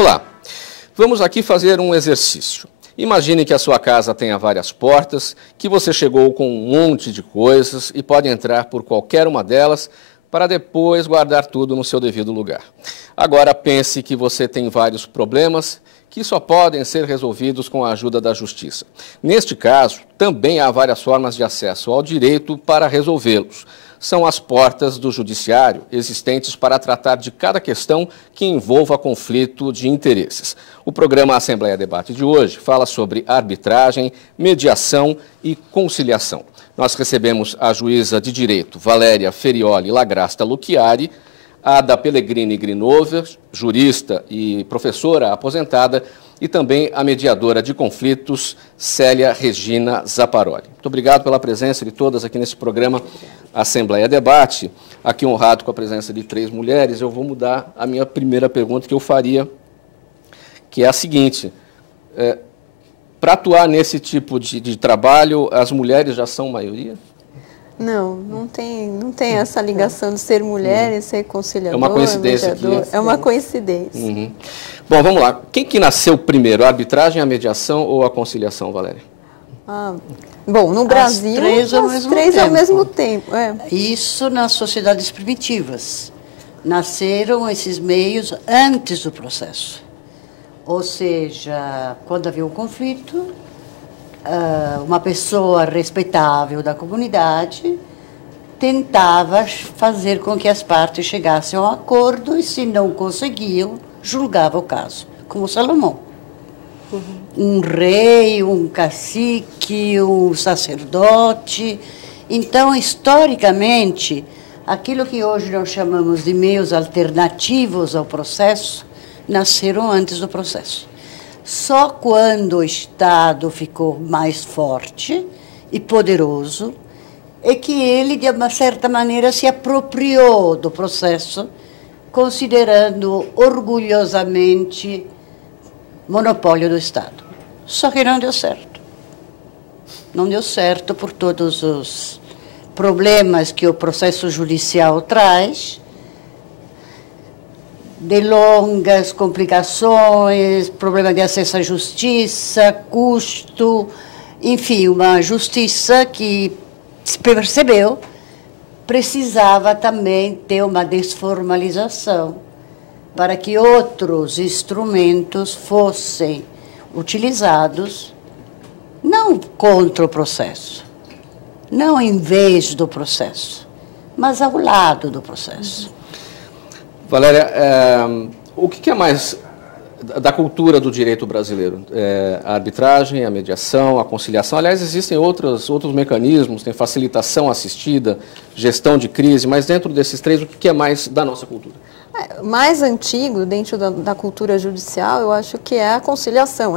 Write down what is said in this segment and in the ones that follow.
Olá, vamos aqui fazer um exercício. Imagine que a sua casa tenha várias portas, que você chegou com um monte de coisas e pode entrar por qualquer uma delas para depois guardar tudo no seu devido lugar. Agora pense que você tem vários problemas que só podem ser resolvidos com a ajuda da justiça. Neste caso, também há várias formas de acesso ao direito para resolvê-los. São as portas do judiciário existentes para tratar de cada questão que envolva conflito de interesses. O programa Assembleia Debate de hoje fala sobre arbitragem, mediação e conciliação. Nós recebemos a juíza de direito Valéria Ferioli Lagrasta Lucchiari, Ada Pellegrini Grinover, jurista e professora aposentada, e também a mediadora de conflitos, Célia Regina Zapparoli. Muito obrigado pela presença de todas aqui nesse programa Assembleia Debate. Aqui honrado com a presença de 3 mulheres, eu vou mudar a minha primeira pergunta que eu faria, que é a seguinte: para atuar nesse tipo de trabalho, as mulheres já são maioria? Não tem essa ligação de ser mulher e ser conciliador. É uma coincidência aqui. É uma coincidência. Uhum. Bom, vamos lá. Quem que nasceu primeiro, a arbitragem, a mediação ou a conciliação, Valéria? Bom, no Brasil, as três ao mesmo tempo. Isso nas sociedades primitivas. Nasceram esses meios antes do processo. Ou seja, quando havia um conflito, uma pessoa respeitável da comunidade tentava fazer com que as partes chegassem a um acordo e, se não conseguiam, julgava o caso, como Salomão. Um rei, um cacique, um sacerdote. Então, historicamente, aquilo que hoje nós chamamos de meios alternativos ao processo, nasceram antes do processo. Só quando o Estado ficou mais forte e poderoso é que ele, de uma certa maneira, se apropriou do processo, considerando orgulhosamente monopólio do Estado. Só que não deu certo. Não deu certo por todos os problemas que o processo judicial traz, de longas complicações, problema de acesso à justiça, custo, enfim, uma justiça que se percebeu precisava também ter uma desformalização para que outros instrumentos fossem utilizados não contra o processo, não em vez do processo, mas ao lado do processo. Valéria, o que é mais da cultura do direito brasileiro? A arbitragem, a mediação, a conciliação. Aliás, existem outros mecanismos, tem facilitação assistida, gestão de crise, mas dentro desses 3, o que é mais da nossa cultura? Mais antigo, dentro da cultura judicial, eu acho que é a conciliação.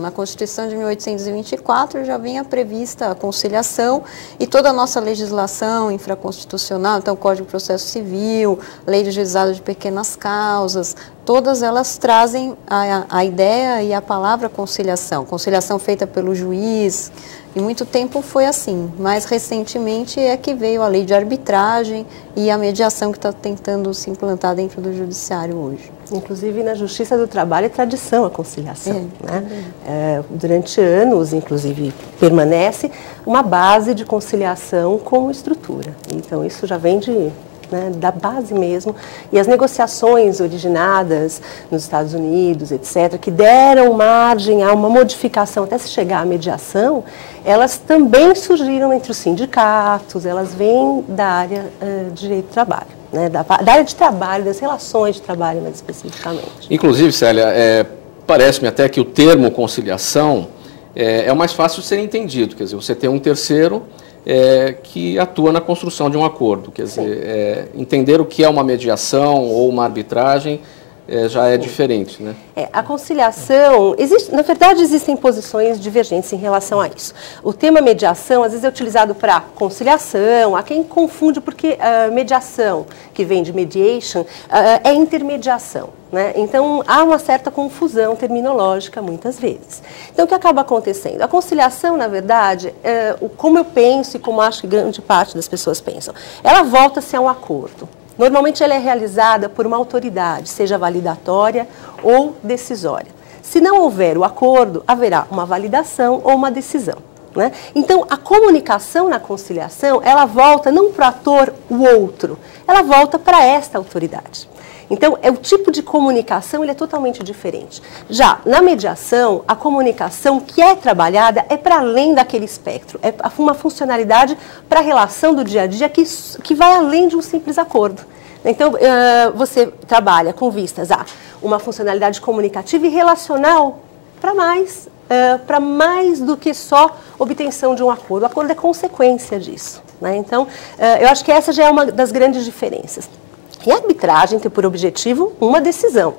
Na Constituição de 1824 já vinha prevista a conciliação e toda a nossa legislação infraconstitucional, então Código de Processo Civil, Lei de Juizado de Pequenas Causas, todas elas trazem a ideia e a palavra conciliação. Conciliação feita pelo juiz. E muito tempo foi assim, mais recentemente é que veio a lei de arbitragem e a mediação que está tentando se implantar dentro do judiciário hoje. Inclusive, na Justiça do Trabalho é tradição a conciliação. Durante anos, inclusive, permanece uma base de conciliação como estrutura. Então, isso já vem da base mesmo, e as negociações originadas nos Estados Unidos, etc., que deram margem a uma modificação até se chegar à mediação, elas também surgiram entre os sindicatos, elas vêm da área de direito do trabalho, da área de trabalho, das relações de trabalho mais especificamente. Inclusive, Célia, parece-me até que o termo conciliação é o mais fácil de ser entendido, quer dizer, você tem um terceiro que atua na construção de um acordo. Quer dizer, entender o que é uma mediação ou uma arbitragem já é diferente, né? A conciliação, na verdade existem posições divergentes em relação a isso. O tema mediação, às vezes é utilizado para conciliação, há quem confunde porque mediação, que vem de mediation, é intermediação. Então, há uma certa confusão terminológica muitas vezes. Então, o que acaba acontecendo? A conciliação, na verdade, como eu penso e como acho que grande parte das pessoas pensam, ela volta-se a um acordo. Normalmente ela é realizada por uma autoridade, seja validatória ou decisória. Se não houver o acordo, haverá uma validação ou uma decisão, né? Então, a comunicação na conciliação, ela volta não para o ator, o outro, ela volta para esta autoridade. Então, o tipo de comunicação ele é totalmente diferente. Já na mediação, a comunicação que é trabalhada é para além daquele espectro. É uma funcionalidade para a relação do dia a dia que vai além de um simples acordo. Então, você trabalha com vistas a uma funcionalidade comunicativa e relacional para mais do que só obtenção de um acordo. O acordo é consequência disso, né? Então, eu acho que essa já é uma das grandes diferenças. E a arbitragem tem por objetivo uma decisão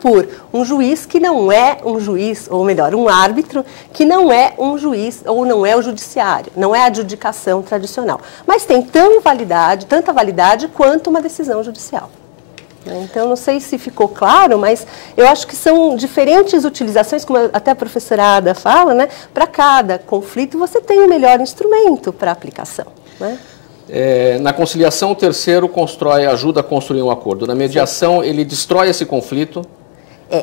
por um juiz que não é um juiz, ou melhor, um árbitro que não é um juiz ou não é o judiciário, não é a adjudicação tradicional, mas tem tanta validade quanto uma decisão judicial. Então, não sei se ficou claro, mas eu acho que são diferentes utilizações, como até a professora Ada fala, né? Para cada conflito você tem o melhor instrumento para aplicação, né? Na conciliação, o terceiro ajuda a construir um acordo. Na mediação, ele destrói esse conflito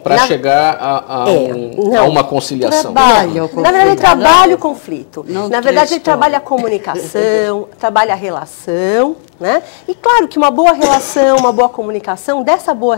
para chegar a uma conciliação. Na verdade, ele trabalha o conflito. Na verdade, ele trabalha a comunicação, trabalha a relação, né? E claro que uma boa relação, uma boa comunicação, dessa boa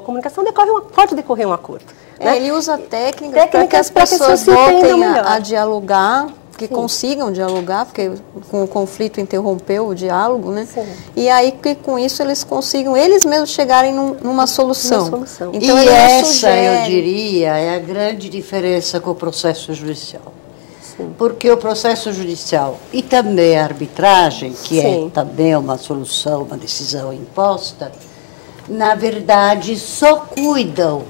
comunicação, pode decorrer um acordo. Né? Ele usa técnicas para que as pessoas voltem a dialogar, que consigam dialogar, porque com o conflito interrompeu o diálogo, né? Sim. E aí que com isso eles consigam eles mesmos chegarem numa solução. Então, e essa, eu diria, é a grande diferença com o processo judicial. Sim. Porque o processo judicial e também a arbitragem, que é também uma solução, uma decisão imposta, na verdade só cuidam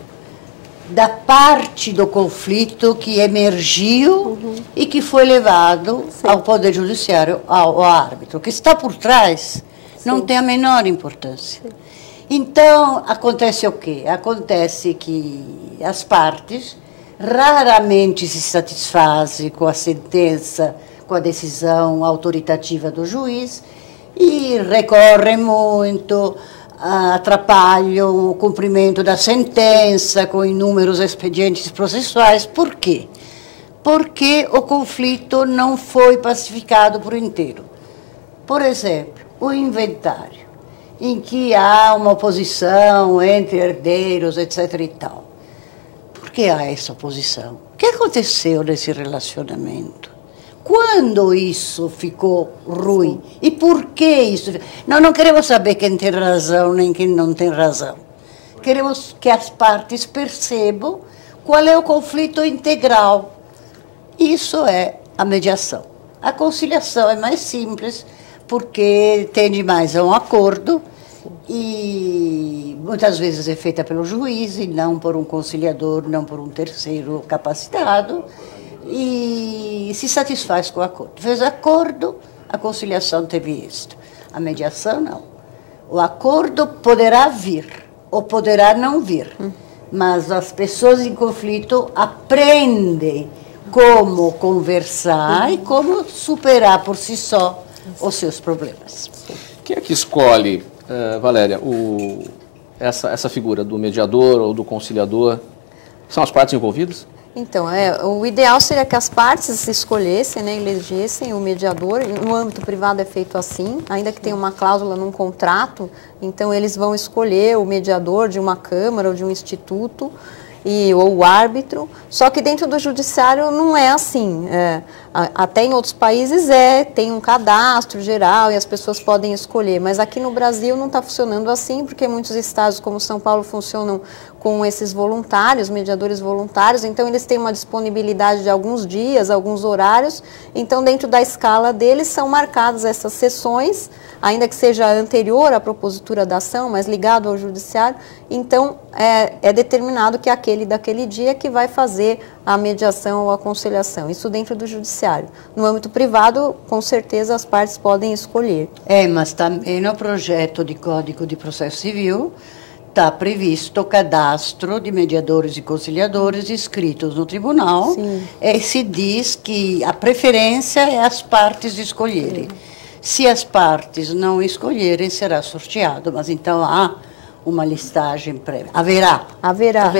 da parte do conflito que emergiu e que foi levado ao Poder Judiciário, ao árbitro. O que está por trás não tem a menor importância. Então, acontece o quê? Acontece que as partes raramente se satisfazem com a sentença, com a decisão autoritativa do juiz e recorrem muito, atrapalham o cumprimento da sentença com inúmeros expedientes processuais. Por quê? Porque o conflito não foi pacificado por inteiro. Por exemplo, o inventário, em que há uma oposição entre herdeiros, etc. e tal. Por que há essa oposição? O que aconteceu nesse relacionamento? Quando isso ficou ruim? E por que isso? Nós não queremos saber quem tem razão nem quem não tem razão. Queremos que as partes percebam qual é o conflito integral. Isso é a mediação. A conciliação é mais simples, porque tende mais a um acordo e muitas vezes é feita pelo juiz e não por um conciliador, não por um terceiro capacitado, e se satisfaz com o acordo. Fez acordo, a conciliação teve êxito. A mediação, não. O acordo poderá vir ou poderá não vir, mas as pessoas em conflito aprendem como conversar e como superar por si só os seus problemas. Quem é que escolhe, Valéria, essa figura do mediador ou do conciliador? São as partes envolvidas? Então, o ideal seria que as partes escolhessem, né, elegessem o mediador. No âmbito privado é feito assim, ainda que tenha uma cláusula num contrato, então eles vão escolher o mediador de uma câmara ou de um instituto, ou o árbitro, só que dentro do judiciário não é assim. Até em outros países tem um cadastro geral e as pessoas podem escolher, mas aqui no Brasil não está funcionando assim, porque muitos estados como São Paulo funcionam com esses voluntários, mediadores voluntários, então eles têm uma disponibilidade de alguns dias, alguns horários, então dentro da escala deles são marcadas essas sessões, ainda que seja anterior à propositura da ação, mas ligado ao judiciário, então é determinado que aquele daquele dia que vai fazer a mediação ou a conciliação, isso dentro do judiciário. No âmbito privado, com certeza as partes podem escolher. Mas também no projeto de Código de Processo Civil está previsto o cadastro de mediadores e conciliadores inscritos no tribunal. Se diz que a preferência é as partes escolherem. Se as partes não escolherem, será sorteado, mas então há uma listagem prévia. Haverá. Haverá.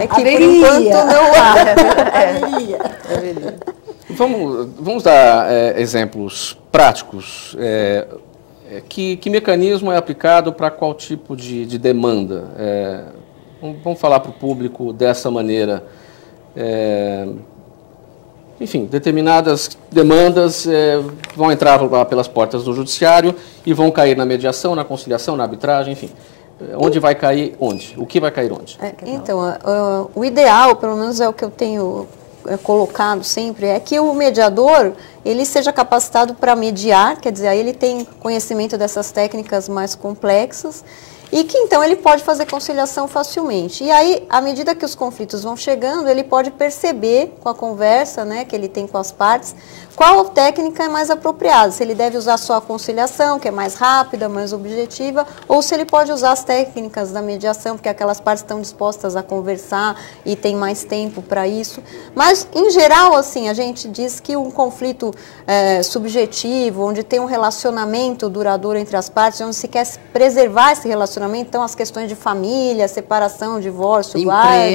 É que por enquanto não há. Haveria. Vamos dar exemplos práticos. Que mecanismo é aplicado para qual tipo de demanda? Vamos falar para o público dessa maneira. Enfim, determinadas demandas vão entrar pelas portas do judiciário e vão cair na mediação, na conciliação, na arbitragem, enfim. Onde vai cair onde? O que vai cair onde? Então, o ideal, pelo menos é o que eu tenho colocado sempre, é que o mediador ele seja capacitado para mediar, quer dizer, aí ele tem conhecimento dessas técnicas mais complexas e que então ele pode fazer conciliação facilmente. E aí, à medida que os conflitos vão chegando, ele pode perceber com a conversa, né, que ele tem com as partes, qual técnica é mais apropriada. Se ele deve usar só a conciliação, que é mais rápida, mais objetiva, ou se ele pode usar as técnicas da mediação, porque aquelas partes estão dispostas a conversar e tem mais tempo para isso. Mas, em geral, assim, a gente diz que um conflito subjetivo, onde tem um relacionamento duradouro entre as partes, onde se quer preservar esse relacionamento, então as questões de família, separação, divórcio, guarda,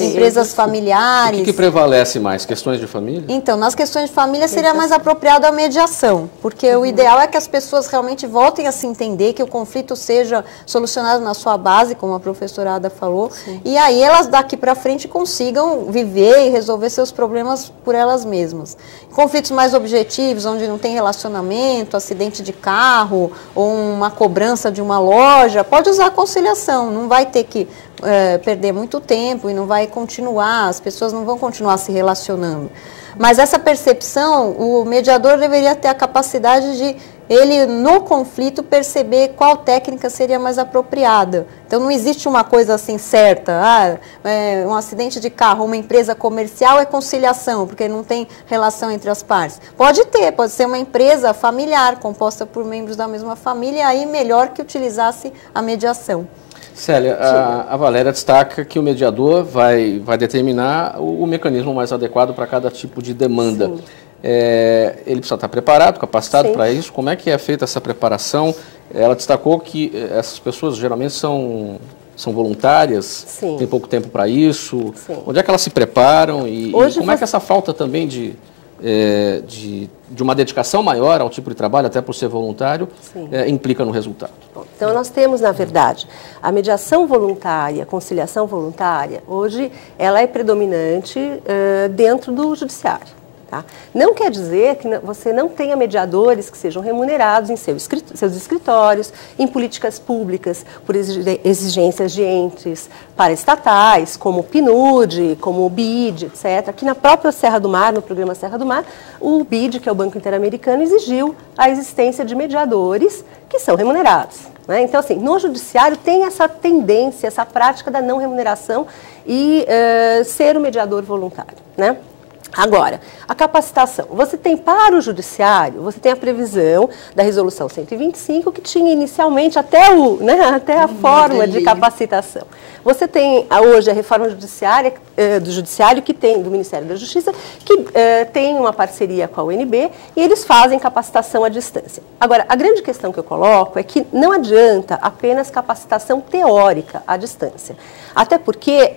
empresas familiares. O que prevalece mais? Questões de família? Então, nas questões de família seria mais apropriado a mediação, porque o ideal é que as pessoas realmente voltem a se entender, que o conflito seja solucionado na sua base, como a professora Ada falou, e aí elas daqui para frente consigam viver e resolver seus problemas por elas mesmas. Conflitos mais objetivos, onde não tem relacionamento, acidente de carro ou uma cobrança de uma loja, pode usar a conciliação, não vai ter que perder muito tempo e não vai continuar, as pessoas não vão continuar se relacionando. Mas essa percepção, o mediador deveria ter a capacidade de, ele no conflito, perceber qual técnica seria mais apropriada. Então não existe uma coisa assim certa, um acidente de carro, uma empresa comercial é conciliação, porque não tem relação entre as partes. Pode ser uma empresa familiar, composta por membros da mesma família, e aí melhor que utilizasse a mediação. Célia, a Valéria destaca que o mediador vai determinar o mecanismo mais adequado para cada tipo de demanda. Ele precisa estar preparado, capacitado para isso. Como é que é feita essa preparação? Ela destacou que essas pessoas geralmente são voluntárias, têm pouco tempo para isso. Onde é que elas se preparam e como é que essa falta também de uma dedicação maior ao tipo de trabalho, até por ser voluntário, implica no resultado? Então, nós temos, na verdade, a mediação voluntária, a conciliação voluntária, hoje ela é predominante dentro do judiciário. Tá? Não quer dizer que você não tenha mediadores que sejam remunerados em seus escritórios, em políticas públicas, por exigências de entes paraestatais, como o PNUD, como o BID, etc. Aqui na própria Serra do Mar, no programa Serra do Mar, o BID, que é o Banco Interamericano, exigiu a existência de mediadores que são remunerados. Né? Então, assim, no judiciário tem essa tendência, essa prática da não remuneração e ser o mediador voluntário, né? Agora, a capacitação. Você tem para o judiciário, você tem a previsão da resolução 125, que tinha inicialmente até a forma de capacitação. Você tem hoje a reforma judiciária, do judiciário, que tem, do Ministério da Justiça, que tem uma parceria com a UNB e eles fazem capacitação à distância. Agora, a grande questão que eu coloco é que não adianta apenas capacitação teórica à distância. Até porque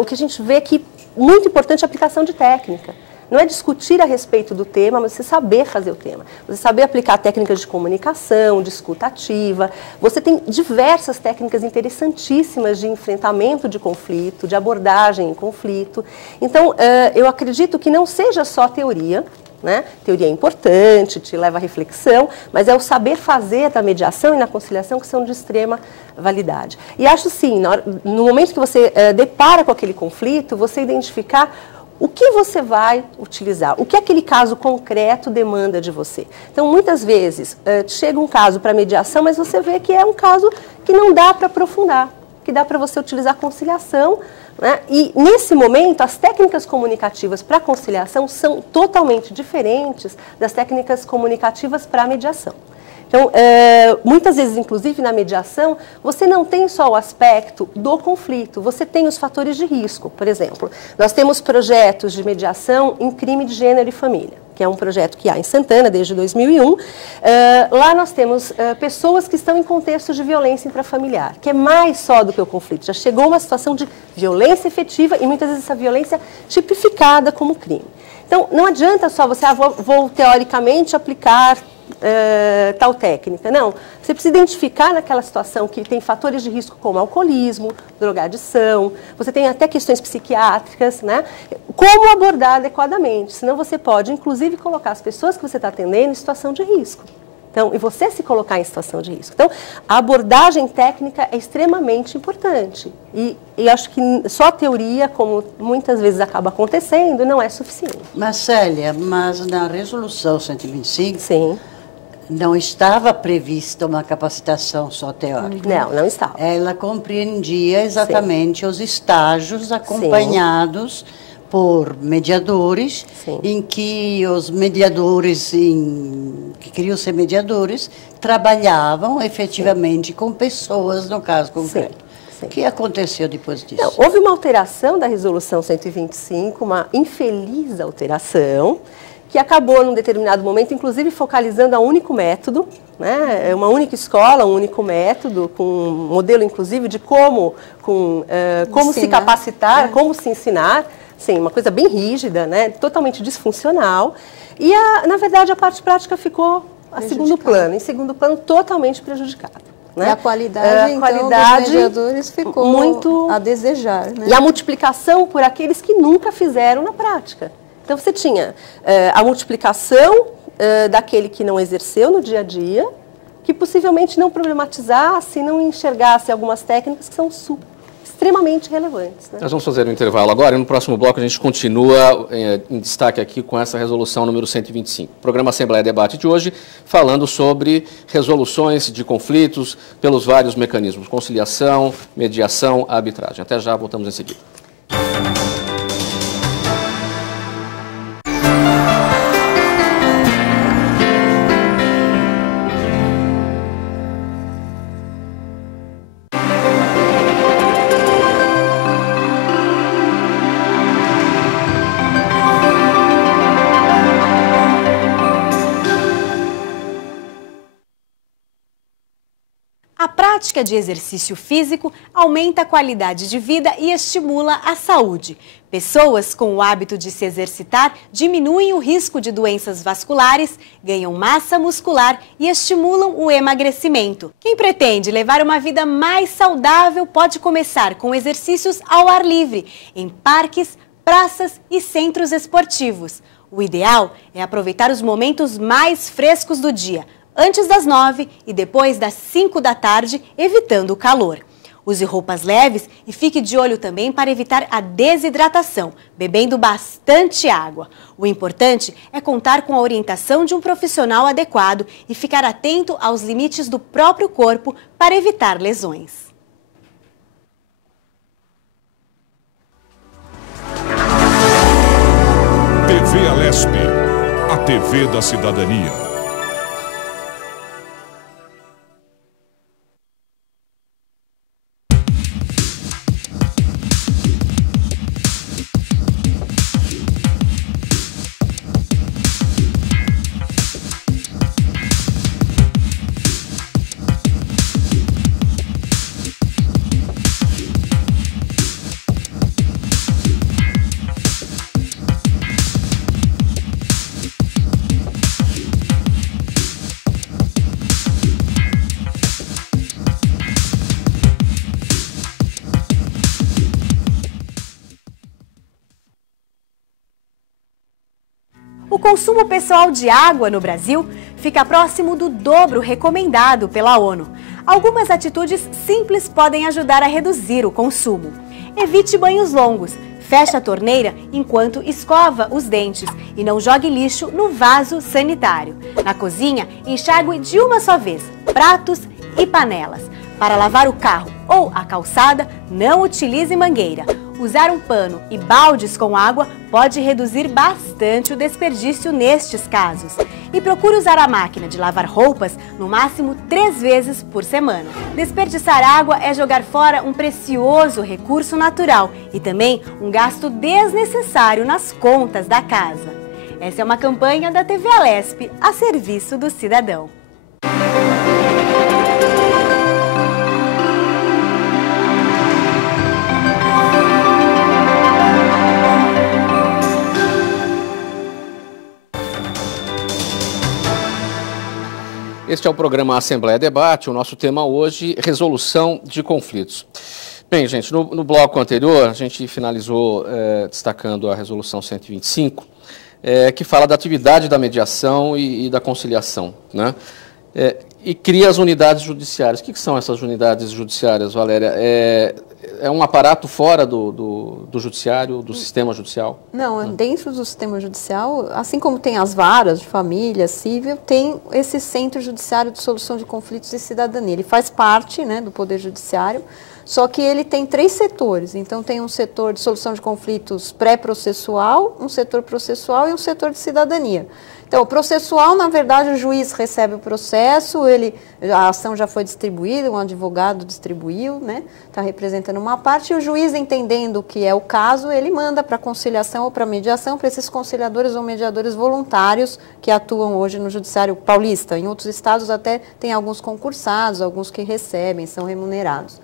o que a gente vê é que muito importante a aplicação de técnica. Não é discutir a respeito do tema, mas você saber fazer o tema. Você saber aplicar técnicas de comunicação, de escuta ativa. Você tem diversas técnicas interessantíssimas de enfrentamento de conflito, de abordagem em conflito. Então, eu acredito que não seja só teoria, né? Teoria é importante, te leva à reflexão, mas é o saber fazer da mediação e na conciliação que são de extrema validade. E acho sim, no momento que você depara com aquele conflito, você identificar o que você vai utilizar, o que aquele caso concreto demanda de você. Então, muitas vezes, chega um caso para mediação, mas você vê que é um caso que não dá para aprofundar, que dá para você utilizar conciliação, né? E, nesse momento, as técnicas comunicativas para conciliação são totalmente diferentes das técnicas comunicativas para mediação. Então, muitas vezes, inclusive na mediação, você não tem só o aspecto do conflito, você tem os fatores de risco. Por exemplo, nós temos projetos de mediação em crime de gênero e família. que é um projeto que há em Santana desde 2001. Lá nós temos pessoas que estão em contexto de violência intrafamiliar, que é mais só do que o conflito. Já chegou uma situação de violência efetiva e muitas vezes essa violência tipificada como crime. Então, não adianta só você, vou teoricamente aplicar tal técnica. Não, você precisa identificar naquela situação que tem fatores de risco como alcoolismo, drogadição, você tem até questões psiquiátricas, né? Como abordar adequadamente, senão você pode, inclusive, colocar as pessoas que você está atendendo em situação de risco. Então, e você se colocar em situação de risco. Então, a abordagem técnica é extremamente importante. E acho que só a teoria, como muitas vezes acaba acontecendo, não é suficiente. Marcélia, mas na resolução 125... Sim. Não estava prevista uma capacitação só teórica. Não estava. Ela compreendia exatamente os estágios acompanhados por mediadores, em que os mediadores, que queriam ser mediadores, trabalhavam efetivamente com pessoas, no caso concreto. O que aconteceu depois disso? Não, houve uma alteração da resolução 125, uma infeliz alteração, que acabou, num determinado momento, inclusive focalizando a um único método, né? Uma única escola, um único método, com um modelo, inclusive, de como se capacitar, como se ensinar, sim, uma coisa bem rígida, né? Totalmente disfuncional. E, na verdade, a parte prática ficou em segundo plano, totalmente prejudicada. Né? E a qualidade, dos mediadores ficou muito a desejar. Né? E a multiplicação por aqueles que nunca fizeram na prática. Então, você tinha a multiplicação daquele que não exerceu no dia a dia, que possivelmente não problematizasse, não enxergasse algumas técnicas que são extremamente relevantes. Né? Nós vamos fazer um intervalo agora e no próximo bloco a gente continua em destaque aqui com essa resolução número 125. Programa Assembleia Debate de hoje, falando sobre resoluções de conflitos pelos vários mecanismos, conciliação, mediação, arbitragem. Até já, voltamos em seguida. A prática de exercício físico aumenta a qualidade de vida e estimula a saúde. Pessoas com o hábito de se exercitar diminuem o risco de doenças vasculares, ganham massa muscular e estimulam o emagrecimento. Quem pretende levar uma vida mais saudável pode começar com exercícios ao ar livre, em parques, praças e centros esportivos. O ideal é aproveitar os momentos mais frescos do dia, antes das 9 e depois das 5 da tarde, evitando o calor. Use roupas leves e fique de olho também para evitar a desidratação, bebendo bastante água. O importante é contar com a orientação de um profissional adequado e ficar atento aos limites do próprio corpo para evitar lesões. TV Alesp, a TV da cidadania. O consumo pessoal de água no Brasil fica próximo do dobro recomendado pela ONU. Algumas atitudes simples podem ajudar a reduzir o consumo. Evite banhos longos, feche a torneira enquanto escova os dentes e não jogue lixo no vaso sanitário. Na cozinha, enxague de uma só vez pratos e panelas. Para lavar o carro ou a calçada, não utilize mangueira. Usar um pano e baldes com água pode reduzir bastante o desperdício nestes casos. E procure usar a máquina de lavar roupas no máximo 3 vezes por semana. Desperdiçar água é jogar fora um precioso recurso natural e também um gasto desnecessário nas contas da casa. Essa é uma campanha da TV Alesp, a serviço do cidadão. Este é o programa Assembleia Debate. O nosso tema hoje, resolução de conflitos. Bem, gente, no bloco anterior, a gente finalizou destacando a resolução 125, que fala da atividade da mediação e da conciliação, né? E cria as unidades judiciárias. O que são essas unidades judiciárias, Valéria? É um aparato fora do judiciário, do sistema judicial? Não, dentro do sistema judicial, assim como tem as varas de família, civil, tem esse Centro Judiciário de Solução de Conflitos e Cidadania. Ele faz parte, né, do Poder Judiciário, só que ele tem 3 setores. Então, tem um setor de solução de conflitos pré-processual, um setor processual e um setor de cidadania. Então, o processual, na verdade, o juiz recebe o processo, a ação já foi distribuída, um advogado distribuiu, né? Está representando uma parte, e o juiz, entendendo o que é o caso, ele manda para conciliação ou para mediação para esses conciliadores ou mediadores voluntários que atuam hoje no Judiciário Paulista. Em outros estados até tem alguns concursados, alguns que recebem, são remunerados.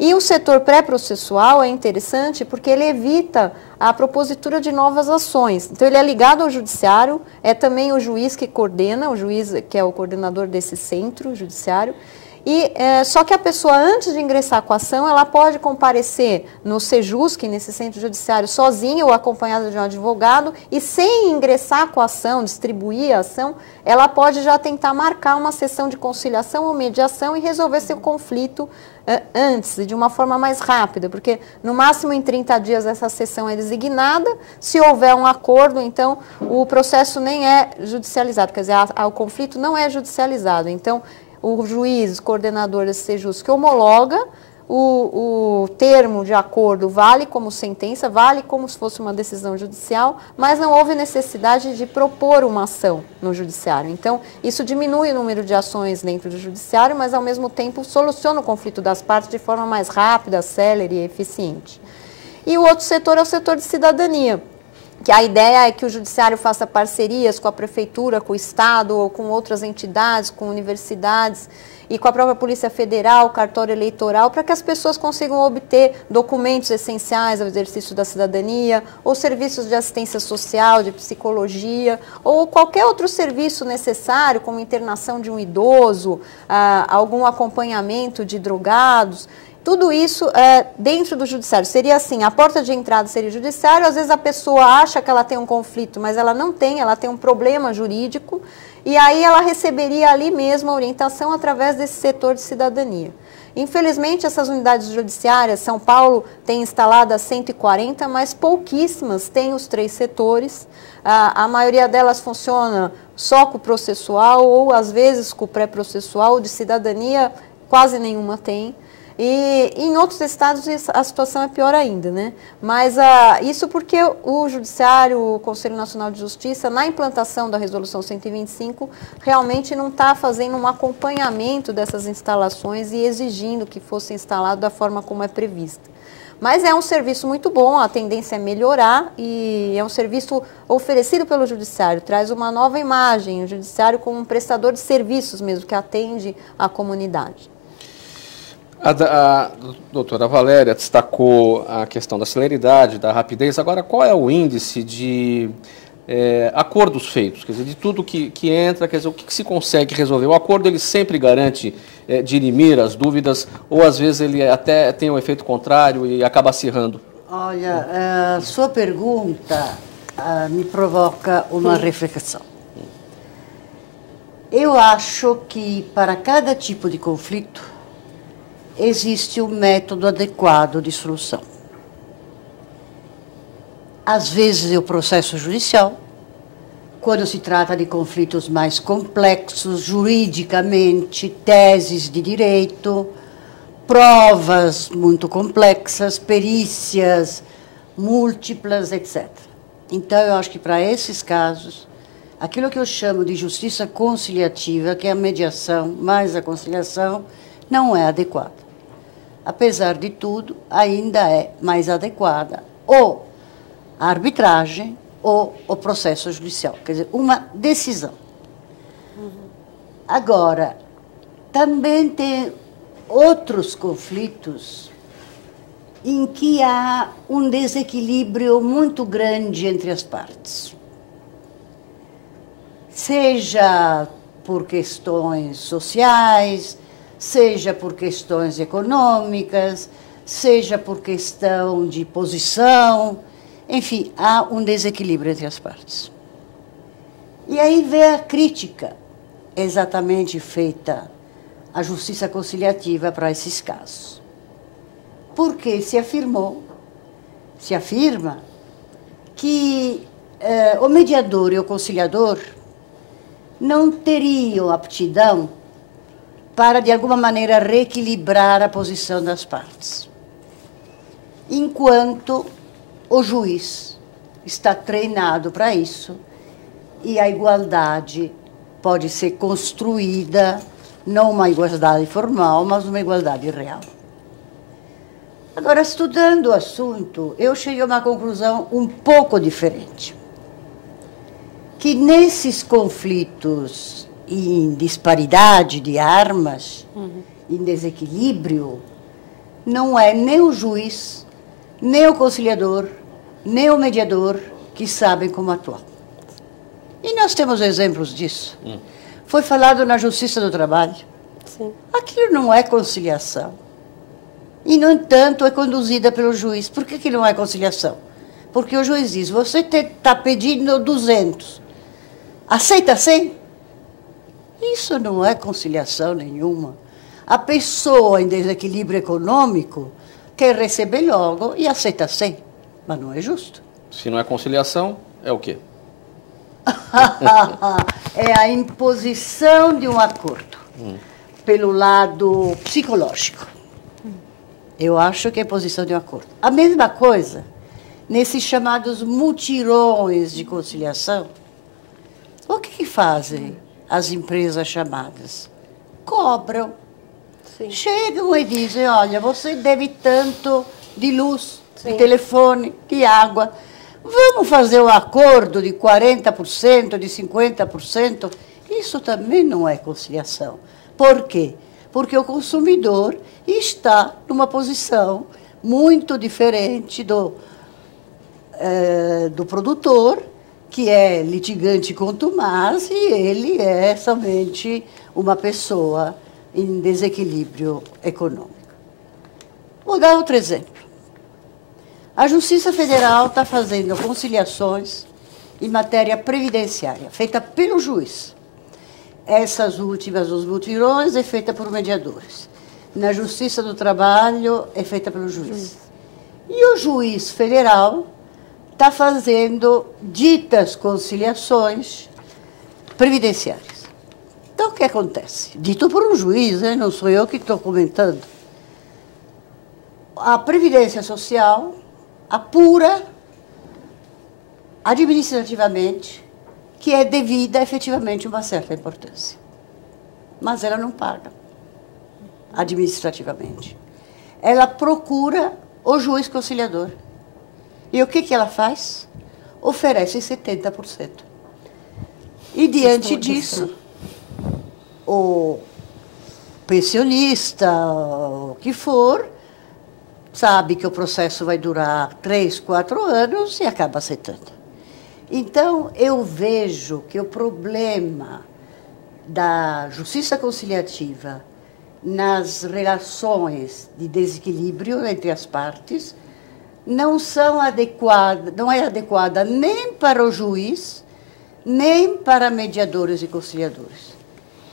E o setor pré-processual é interessante porque ele evita a propositura de novas ações. Então, ele é ligado ao judiciário, é também o juiz que coordena, o juiz que é o coordenador desse centro judiciário. E, só que a pessoa, antes de ingressar com a ação, ela pode comparecer no Sejusc, nesse centro judiciário, sozinha ou acompanhada de um advogado, e sem ingressar com a ação, distribuir a ação, ela pode já tentar marcar uma sessão de conciliação ou mediação e resolver seu conflito antes, de uma forma mais rápida, porque no máximo em 30 dias essa sessão é designada. Se houver um acordo, então o processo nem é judicializado, quer dizer, o conflito não é judicializado. Então, o juiz, coordenador desse Sejusc, homologa, o termo de acordo vale como sentença, vale como se fosse uma decisão judicial, mas não houve necessidade de propor uma ação no judiciário. Então, isso diminui o número de ações dentro do judiciário, mas ao mesmo tempo soluciona o conflito das partes de forma mais rápida, célere e eficiente. E o outro setor é o setor de cidadania, que a ideia é que o judiciário faça parcerias com a prefeitura, com o Estado ou com outras entidades, com universidades e com a própria Polícia Federal, cartório eleitoral, para que as pessoas consigam obter documentos essenciais ao exercício da cidadania, ou serviços de assistência social, de psicologia, ou qualquer outro serviço necessário, como internação de um idoso, algum acompanhamento de drogados. Tudo isso dentro do judiciário. Seria assim, a porta de entrada seria o judiciário, às vezes a pessoa acha que ela tem um conflito, mas ela não tem, ela tem um problema jurídico, e aí ela receberia ali mesmo a orientação através desse setor de cidadania. Infelizmente, essas unidades judiciárias, São Paulo tem instaladas 140, mas pouquíssimas têm os 3 setores. A maioria delas funciona só com o processual, ou às vezes com o pré-processual, de cidadania quase nenhuma tem. E em outros estados a situação é pior ainda, né? Mas isso porque o Judiciário, o Conselho Nacional de Justiça, na implantação da Resolução 125, realmente não está fazendo um acompanhamento dessas instalações e exigindo que fosse instalado da forma como é prevista. Mas é um serviço muito bom, a tendência é melhorar e é um serviço oferecido pelo Judiciário, traz uma nova imagem, o Judiciário como um prestador de serviços mesmo, que atende a comunidade. A doutora Valéria destacou a questão da celeridade, da rapidez. Agora, qual é o índice de acordos feitos? Quer dizer, de tudo que entra, quer dizer, o que se consegue resolver? O acordo, ele sempre garante dirimir as dúvidas, ou às vezes ele até tem um efeito contrário e acaba acirrando? Olha, a sua pergunta me provoca uma reflexão. Eu acho que para cada tipo de conflito, existe um método adequado de solução. Às vezes é o processo judicial, quando se trata de conflitos mais complexos, juridicamente, teses de direito, provas muito complexas, perícias múltiplas, etc. Então, eu acho que para esses casos, aquilo que eu chamo de justiça conciliativa, que é a mediação mais a conciliação, não é adequada. Apesar de tudo, ainda é mais adequada ou a arbitragem o processo judicial. Quer dizer, uma decisão. Agora, também tem outros conflitos em que há um desequilíbrio muito grande entre as partes. Seja por questões sociais, seja por questões econômicas, seja por questão de posição, enfim, há um desequilíbrio entre as partes. E aí vem a crítica exatamente feita à justiça conciliativa para esses casos. Porque se afirma que o mediador e o conciliador não teriam aptidão para, de alguma maneira, reequilibrar a posição das partes, enquanto o juiz está treinado para isso e a igualdade pode ser construída, não uma igualdade formal, mas uma igualdade real. Agora, estudando o assunto, eu cheguei a uma conclusão um pouco diferente. Que nesses conflitos em disparidade de armas, em desequilíbrio, não é nem o juiz, nem o conciliador, nem o mediador que sabem como atuar. E nós temos exemplos disso. Foi falado na Justiça do Trabalho. Sim. Aquilo não é conciliação. E, no entanto, é conduzida pelo juiz. Por que não é conciliação? Porque o juiz diz, você está pedindo 200, aceita 100? Isso não é conciliação nenhuma. A pessoa em desequilíbrio econômico quer receber logo e aceita 100, mas não é justo. Se não é conciliação, é o quê? É a imposição de um acordo pelo lado psicológico. Eu acho que é a imposição de um acordo. A mesma coisa nesses chamados mutirões de conciliação. O que fazem as empresas chamadas? Cobram. Sim. Chegam e dizem, olha, você deve tanto de luz, de telefone, de água. Vamos fazer um acordo de 40%, de 50%. Isso também não é conciliação. Por quê? Porque o consumidor está numa posição muito diferente do produtor, que é litigante contumaz, e ele é somente uma pessoa em desequilíbrio econômico. Vou dar outro exemplo. A Justiça Federal está fazendo conciliações em matéria previdenciária, feita pelo juiz. Essas últimas, os mutirões, é feita por mediadores. Na Justiça do Trabalho, é feita pelo juiz. E o juiz federal está fazendo ditas conciliações previdenciárias. Então, o que acontece? Dito por um juiz, né? Não sou eu que estou comentando. A Previdência Social apura administrativamente que é devida efetivamente uma certa importância. Mas ela não paga administrativamente. Ela procura o juiz conciliador. E o que ela faz? Oferece 70%. E diante disso, o pensionista, o que for, sabe que o processo vai durar 3, 4 anos e acaba aceitando. Então, eu vejo que o problema da justiça conciliativa nas relações de desequilíbrio entre as partes não é adequada nem para o juiz, nem para mediadores e conciliadores.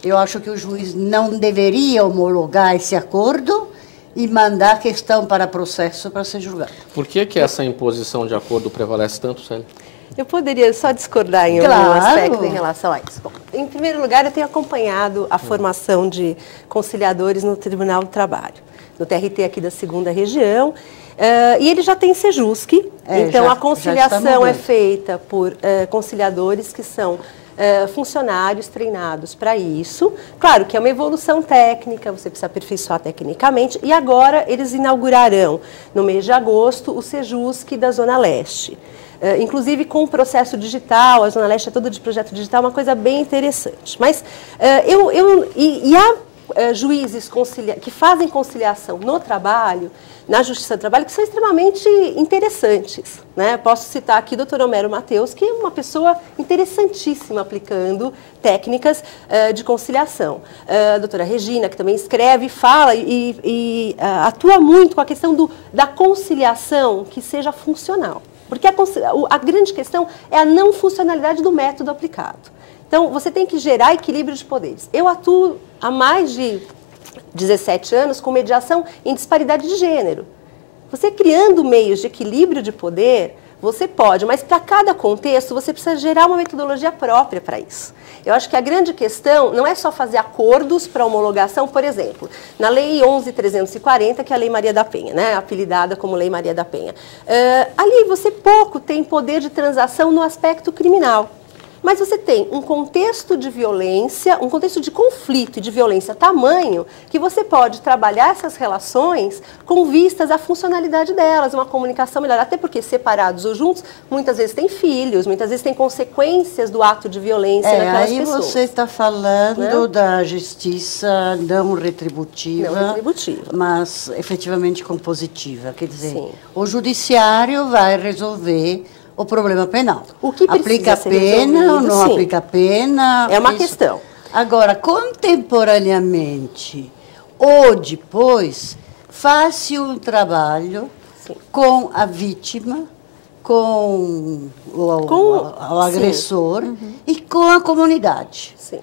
Eu acho que o juiz não deveria homologar esse acordo e mandar a questão para processo para ser julgado. Por que essa imposição de acordo prevalece tanto, Célia? Eu poderia só discordar em algum aspecto em relação a isso. Bom, em primeiro lugar, eu tenho acompanhado a formação de conciliadores no Tribunal do Trabalho, no TRT aqui da 2ª Região, e ele já tem Sejusc, então a conciliação é feita por conciliadores que são funcionários treinados para isso. Claro que é uma evolução técnica, você precisa aperfeiçoar tecnicamente, e agora eles inaugurarão, no mês de agosto, o Sejusc da Zona Leste. inclusive com o processo digital, a Zona Leste é toda de projeto digital, uma coisa bem interessante. Mas há juízes que fazem conciliação no trabalho, na Justiça do Trabalho, que são extremamente interessantes, né? Posso citar aqui o Dr. Homero Mateus, que é uma pessoa interessantíssima aplicando técnicas de conciliação. A doutora Regina, que também escreve, fala e atua muito com a questão da conciliação que seja funcional. Porque a grande questão é a não funcionalidade do método aplicado. Então, você tem que gerar equilíbrio de poderes. Eu atuo há mais de 17 anos com mediação em disparidade de gênero. Você criando meios de equilíbrio de poder, você pode, mas para cada contexto você precisa gerar uma metodologia própria para isso. Eu acho que a grande questão não é só fazer acordos para homologação, por exemplo, na Lei 11.340, que é a Lei Maria da Penha, né, apelidada como Lei Maria da Penha. Ali você pouco tem poder de transação no aspecto criminal. Mas você tem um contexto de violência, um contexto de conflito e de violência tamanho que você pode trabalhar essas relações com vistas à funcionalidade delas, uma comunicação melhor. Até porque separados ou juntos, muitas vezes têm filhos, muitas vezes têm consequências do ato de violência naquelas aí pessoas. Você está falando da justiça não retributiva, mas efetivamente compositiva. Quer dizer, o judiciário vai resolver o problema penal. O que aplica pena ou não aplica pena? É uma questão. Agora, contemporaneamente ou depois, faz-se um trabalho com a vítima, com o agressor e com a comunidade. Sim.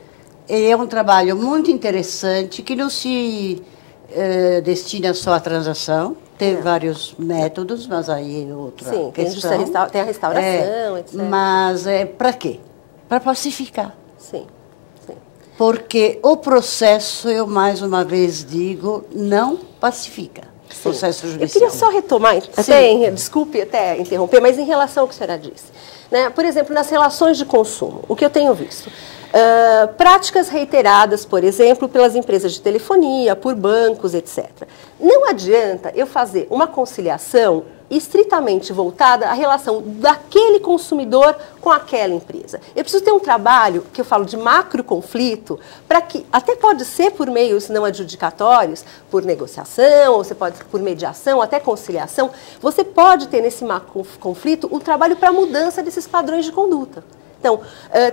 É um trabalho muito interessante que não se destina só à transação. Tem vários métodos, mas aí é outra questão. Tem a restauração, etc. Mas para quê? Para pacificar. Sim. Porque o processo, eu mais uma vez digo, não pacifica. O processo judicial. Eu queria só retomar, desculpe até interromper, mas em relação ao que a senhora disse. Né? Por exemplo, nas relações de consumo, o que eu tenho visto? Práticas reiteradas, por exemplo, pelas empresas de telefonia, por bancos, etc. Não adianta eu fazer uma conciliação estritamente voltada à relação daquele consumidor com aquela empresa. Eu preciso ter um trabalho, que eu falo de macro conflito, para que, até pode ser por meios não adjudicatórios, por negociação, ou você pode por mediação, até conciliação, você pode ter nesse macro conflito o trabalho para a mudança desses padrões de conduta. Então,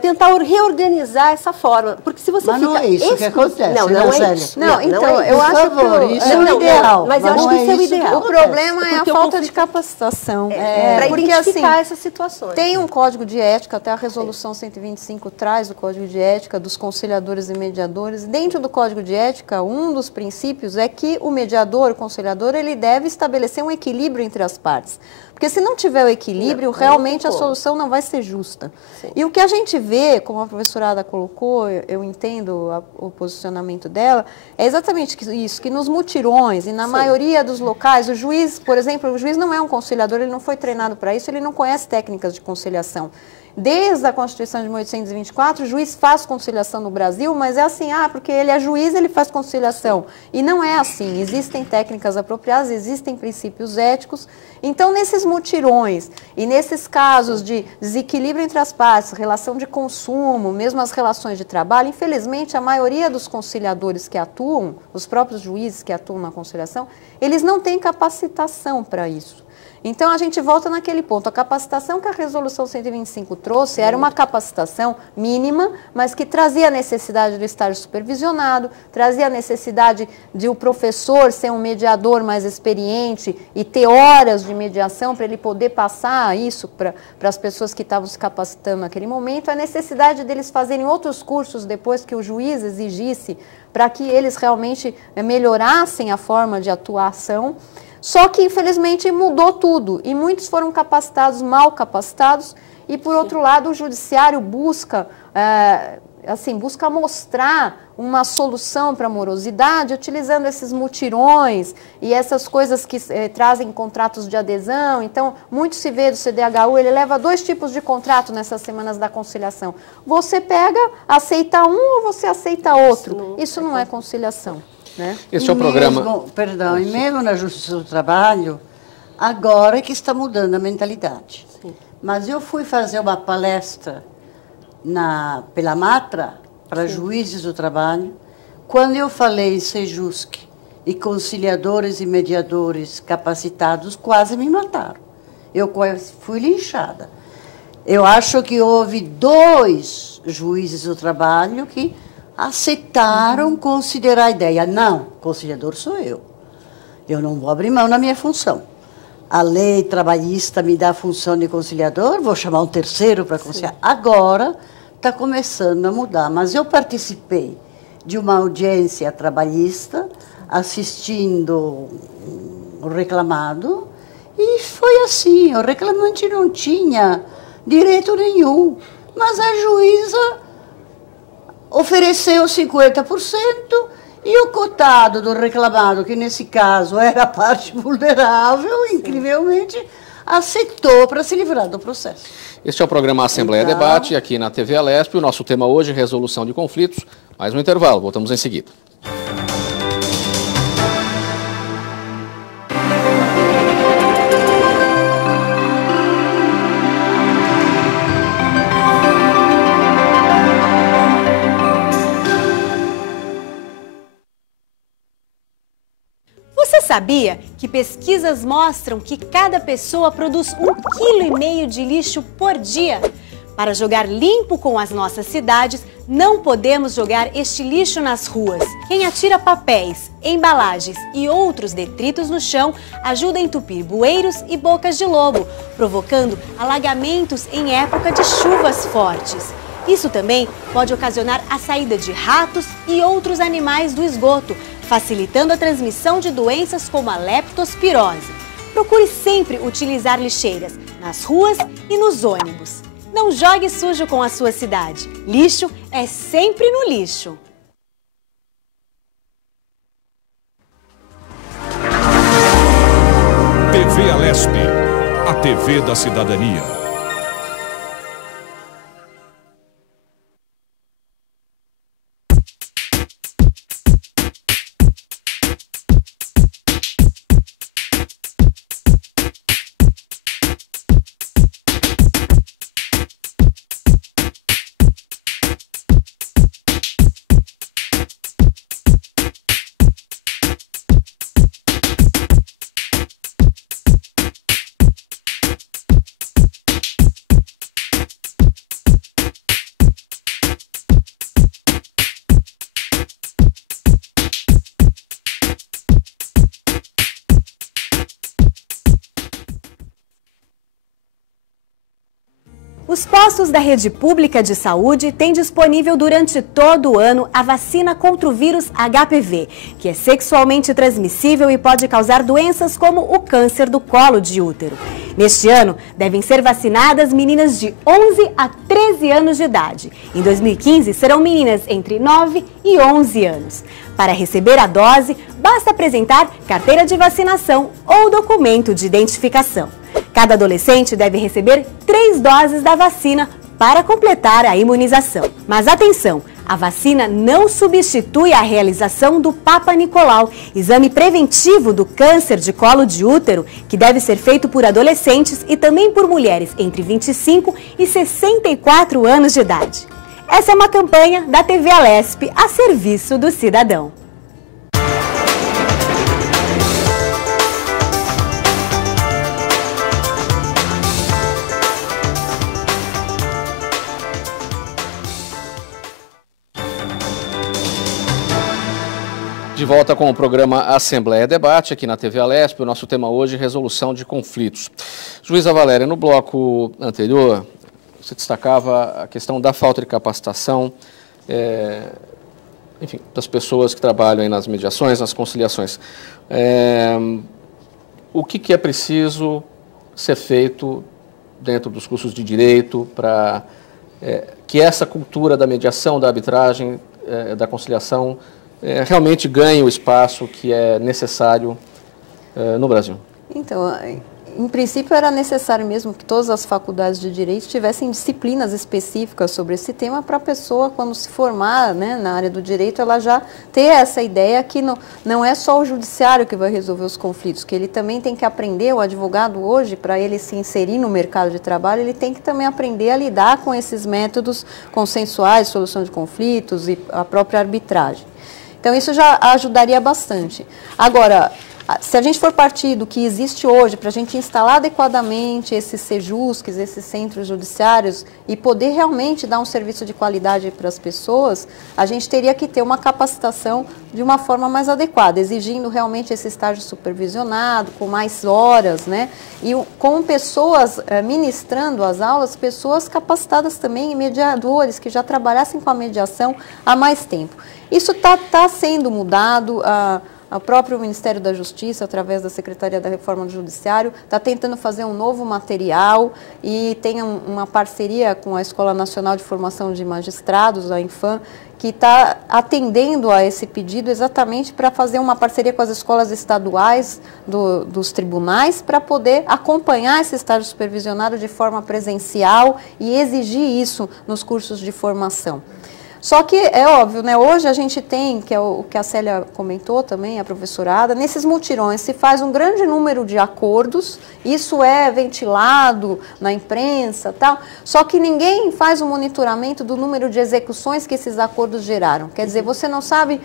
tentar reorganizar essa forma, porque se você mas não é isso que acontece. Não é isso. Não, então, eu acho que isso é o ideal. Mas eu acho que isso é o ideal. O problema é a falta de capacitação. Para identificar essas situações. Tem um código de ética, até a resolução 125 traz o código de ética dos conciliadores e mediadores. Dentro do código de ética, um dos princípios é que o mediador, o conciliador, ele deve estabelecer um equilíbrio entre as partes. Porque se não tiver o equilíbrio, realmente a solução não vai ser justa. Sim. E o que a gente vê, como a professora Ada colocou, eu entendo o posicionamento dela, é exatamente isso, que nos mutirões e na maioria dos locais, o juiz, por exemplo, o juiz não é um conciliador, ele não foi treinado para isso, ele não conhece técnicas de conciliação. Desde a Constituição de 1824, o juiz faz conciliação no Brasil, mas é assim, porque ele é juiz, ele faz conciliação. E não é assim, existem técnicas apropriadas, existem princípios éticos. Então, nesses mutirões e nesses casos de desequilíbrio entre as partes, relação de consumo, mesmo as relações de trabalho, infelizmente, a maioria dos conciliadores que atuam, os próprios juízes que atuam na conciliação, eles não têm capacitação para isso. Então, a gente volta naquele ponto. A capacitação que a Resolução 125 trouxe era uma capacitação mínima, mas que trazia a necessidade do estágio supervisionado, trazia a necessidade de o professor ser um mediador mais experiente e ter horas de mediação para ele poder passar isso para as pessoas que estavam se capacitando naquele momento, a necessidade deles fazerem outros cursos depois que o juiz exigisse para que eles realmente melhorassem a forma de atuação. Só que, infelizmente, mudou tudo e muitos foram capacitados, mal capacitados, e, por outro lado, o judiciário busca mostrar uma solução para a morosidade, utilizando esses mutirões e essas coisas que trazem contratos de adesão. Então, muito se vê do CDHU, ele leva 2 tipos de contrato nessas semanas da conciliação. Você pega, aceita um ou você aceita outro. Isso não é conciliação. Né? Esse é o programa. E mesmo na Justiça do Trabalho, agora é que está mudando a mentalidade. Sim. Mas eu fui fazer uma palestra pela Matra, para juízes do trabalho, quando eu falei em Sejusc e conciliadores e mediadores capacitados, quase me mataram. Eu fui linchada. Eu acho que houve 2 juízes do trabalho que aceitaram considerar a ideia. Não, conciliador sou eu. Eu não vou abrir mão na minha função. A lei trabalhista me dá a função de conciliador, vou chamar um terceiro para conciliar. Agora está começando a mudar, mas eu participei de uma audiência trabalhista, assistindo o reclamado, e foi assim, o reclamante não tinha direito nenhum, mas a juíza ofereceu 50% e o cotado do reclamado, que nesse caso era a parte vulnerável, incrivelmente, aceitou para se livrar do processo. Este é o programa Assembleia Debate, aqui na TV Alesp. O nosso tema hoje é resolução de conflitos. Mais um intervalo, voltamos em seguida. Você sabia que pesquisas mostram que cada pessoa produz 1,5 kg de lixo por dia? Para jogar limpo com as nossas cidades, não podemos jogar este lixo nas ruas. Quem atira papéis, embalagens e outros detritos no chão ajuda a entupir bueiros e bocas de lobo, provocando alagamentos em época de chuvas fortes. Isso também pode ocasionar a saída de ratos e outros animais do esgoto, facilitando a transmissão de doenças como a leptospirose. Procure sempre utilizar lixeiras nas ruas e nos ônibus. Não jogue sujo com a sua cidade. Lixo é sempre no lixo. TV Alesp, a TV da cidadania. Os postos da rede pública de saúde têm disponível durante todo o ano a vacina contra o vírus HPV, que é sexualmente transmissível e pode causar doenças como o câncer do colo de útero. Neste ano, devem ser vacinadas meninas de 11 a 13 anos de idade. Em 2015, serão meninas entre 9 e 11 anos. Para receber a dose, basta apresentar carteira de vacinação ou documento de identificação. Cada adolescente deve receber 3 doses da vacina para completar a imunização. Mas atenção, a vacina não substitui a realização do Papa Nicolau, exame preventivo do câncer de colo de útero, que deve ser feito por adolescentes e também por mulheres entre 25 e 64 anos de idade. Essa é uma campanha da TV Alesp a serviço do cidadão. De volta com o programa Assembleia Debate, aqui na TV Alesp. O nosso tema hoje é resolução de conflitos. Juíza Valéria, no bloco anterior, você destacava a questão da falta de capacitação, enfim, das pessoas que trabalham aí nas mediações, nas conciliações. O que é preciso ser feito dentro dos cursos de direito para que essa cultura da mediação, da arbitragem, da conciliação realmente ganhe o espaço que é necessário no Brasil? Então, Em princípio, era necessário mesmo que todas as faculdades de Direito tivessem disciplinas específicas sobre esse tema para a pessoa, quando se formar, né, na área do direito, ela já ter essa ideia que não é só o judiciário que vai resolver os conflitos, que ele também tem que aprender, o advogado hoje, para ele se inserir no mercado de trabalho, ele tem que também aprender a lidar com esses métodos consensuais, solução de conflitos e a própria arbitragem. Então, isso já ajudaria bastante. Agora, se a gente for partir do que existe hoje, para a gente instalar adequadamente esses sejusques, esses centros judiciários e poder realmente dar um serviço de qualidade para as pessoas, a gente teria que ter uma capacitação de uma forma mais adequada, exigindo realmente esse estágio supervisionado, com mais horas, né? E com pessoas ministrando as aulas, pessoas capacitadas também, mediadores, que já trabalhassem com a mediação há mais tempo. Isso está sendo mudado. O próprio Ministério da Justiça, através da Secretaria da Reforma do Judiciário, está tentando fazer um novo material e tem uma parceria com a Escola Nacional de Formação de Magistrados, a Infam, que está atendendo a esse pedido exatamente para fazer uma parceria com as escolas estaduais dos tribunais para poder acompanhar esse estágio supervisionado de forma presencial e exigir isso nos cursos de formação. Só que é óbvio, né? Hoje a gente tem, que é o que a Célia comentou também, a professorada, nesses mutirões se faz um grande número de acordos, isso é ventilado na imprensa, tal, só que ninguém faz o monitoramento do número de execuções que esses acordos geraram. Quer dizer, você não sabe,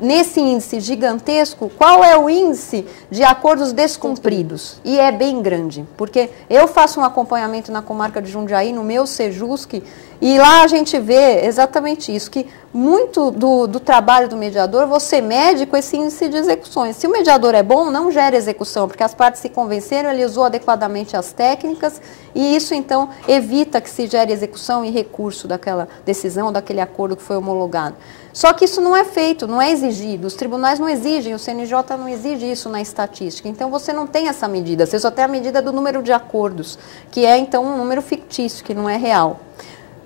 nesse índice gigantesco, qual é o índice de acordos descumpridos. E é bem grande, porque eu faço um acompanhamento na comarca de Jundiaí, no meu Sejusc, e lá a gente vê exatamente isso, que muito do trabalho do mediador, você mede com esse índice de execuções. Se o mediador é bom, não gera execução, porque as partes se convenceram, ele usou adequadamente as técnicas, e isso então evita que se gere execução e recurso daquela decisão, daquele acordo que foi homologado. Só que isso não é feito, não é exigido, os tribunais não exigem, o CNJ não exige isso na estatística, então você não tem essa medida, você só tem a medida do número de acordos, que é então um número fictício, que não é real.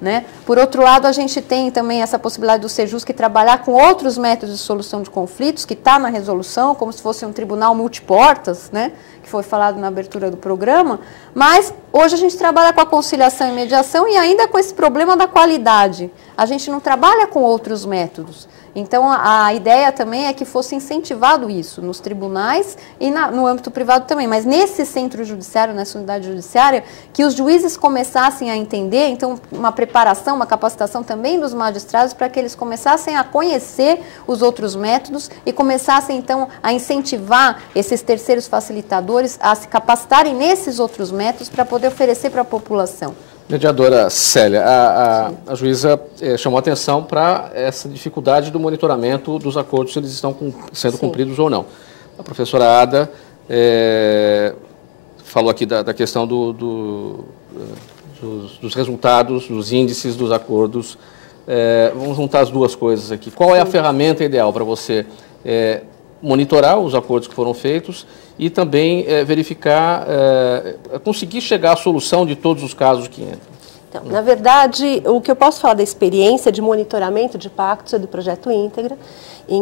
Né? Por outro lado, a gente tem também essa possibilidade do Sejusc trabalhar com outros métodos de solução de conflitos, que está na resolução, como se fosse um tribunal multiportas, né? Que foi falado na abertura do programa, mas hoje a gente trabalha com a conciliação e mediação e ainda com esse problema da qualidade. A gente não trabalha com outros métodos. Então, a ideia também é que fosse incentivado isso nos tribunais e no âmbito privado também. Mas nesse centro judiciário, nessa unidade judiciária, que os juízes começassem a entender, então, uma preparação, uma capacitação também dos magistrados para que eles começassem a conhecer os outros métodos e começassem, então, a incentivar esses terceiros facilitadores a se capacitarem nesses outros métodos para poder oferecer para a população. Mediadora Célia, a juíza chamou atenção para essa dificuldade do monitoramento dos acordos, se eles estão sendo cumpridos ou não. A professora Ada falou aqui da questão dos resultados, dos índices dos acordos. Vamos juntar as duas coisas aqui. Qual é a ferramenta ideal para você monitorar os acordos que foram feitos e também verificar, conseguir chegar à solução de todos os casos que entram? Então, na verdade, o que eu posso falar da experiência de monitoramento de pactos é do Projeto Íntegra,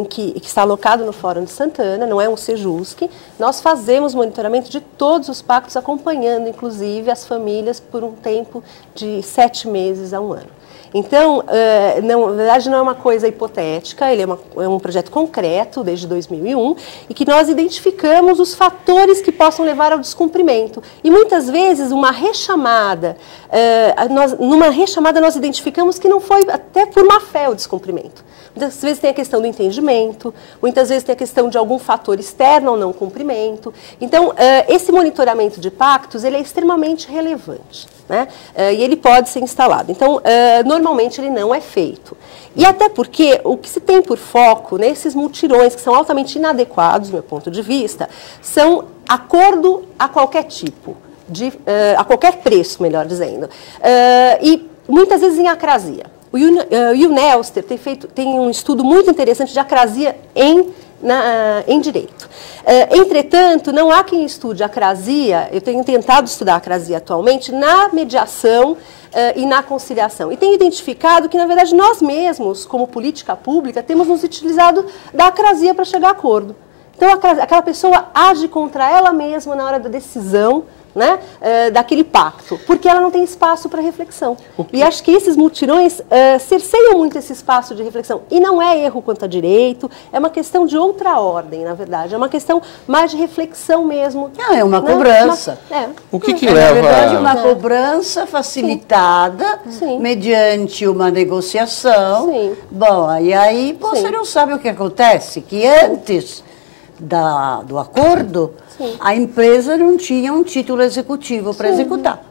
que está alocado no Fórum de Santana, não é um Sejusc. Nós fazemos monitoramento de todos os pactos, acompanhando, inclusive, as famílias por um tempo de 7 meses a 1 ano. Então, na verdade, não é uma coisa hipotética, ele é um projeto concreto, desde 2001, e que nós identificamos os fatores que possam levar ao descumprimento. E, muitas vezes, numa rechamada nós identificamos que não foi até por má fé o descumprimento. Muitas vezes tem a questão do entendimento, muitas vezes tem a questão de algum fator externo ao não cumprimento. Então, esse monitoramento de pactos, ele é extremamente relevante, né? E ele pode ser instalado. Então, normalmente ele não é feito. E até porque o que se tem por foco nesses mutirões, que são altamente inadequados, do meu ponto de vista, são acordo a qualquer tipo, a qualquer preço, melhor dizendo. E muitas vezes em acrasia. O UNELSTER tem um estudo muito interessante de acrasia em direito. Entretanto, não há quem estude acrasia, eu tenho tentado estudar acrasia atualmente, na mediação e na conciliação. E tenho identificado que, na verdade, nós mesmos, como política pública, temos nos utilizado da acrasia para chegar a acordo. Então, aquela pessoa age contra ela mesma na hora da decisão, né, daquele pacto, porque ela não tem espaço para reflexão. E acho que esses mutirões cerceiam muito esse espaço de reflexão. E não é erro quanto a direito, é uma questão de outra ordem, na verdade. É uma questão mais de reflexão mesmo. É uma cobrança. O que Na leva... verdade, uma cobrança facilitada Sim. mediante uma negociação. Sim. Bom, e aí você não sabe o que acontece, que antes do acordo, a empresa não tinha um título executivo para executar.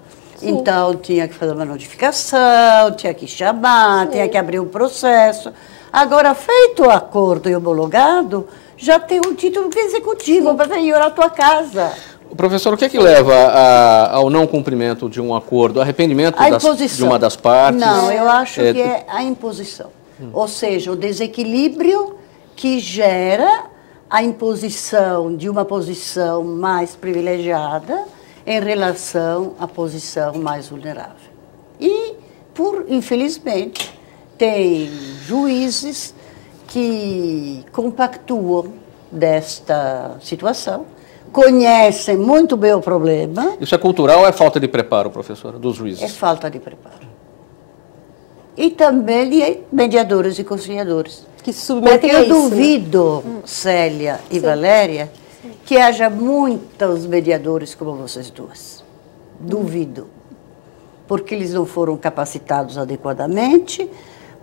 Então, tinha que fazer uma notificação, tinha que chamar, tinha que abrir um processo. Agora, feito o acordo e homologado, já tem um título executivo para ir à tua casa. Professor, o que leva ao não cumprimento de um acordo? Arrependimento de uma das partes? Não, eu acho que é a imposição. Ou seja, o desequilíbrio que gera a imposição de uma posição mais privilegiada em relação à posição mais vulnerável. E, infelizmente, tem juízes que compactuam desta situação, conhecem muito bem o problema. Isso é cultural ou é falta de preparo, professora, dos juízes? É falta de preparo. E também de mediadores e conciliadores. Que se submetem a eu isso, duvido, Célia e Valéria, que haja muitos mediadores como vocês duas. Duvido. Porque eles não foram capacitados adequadamente,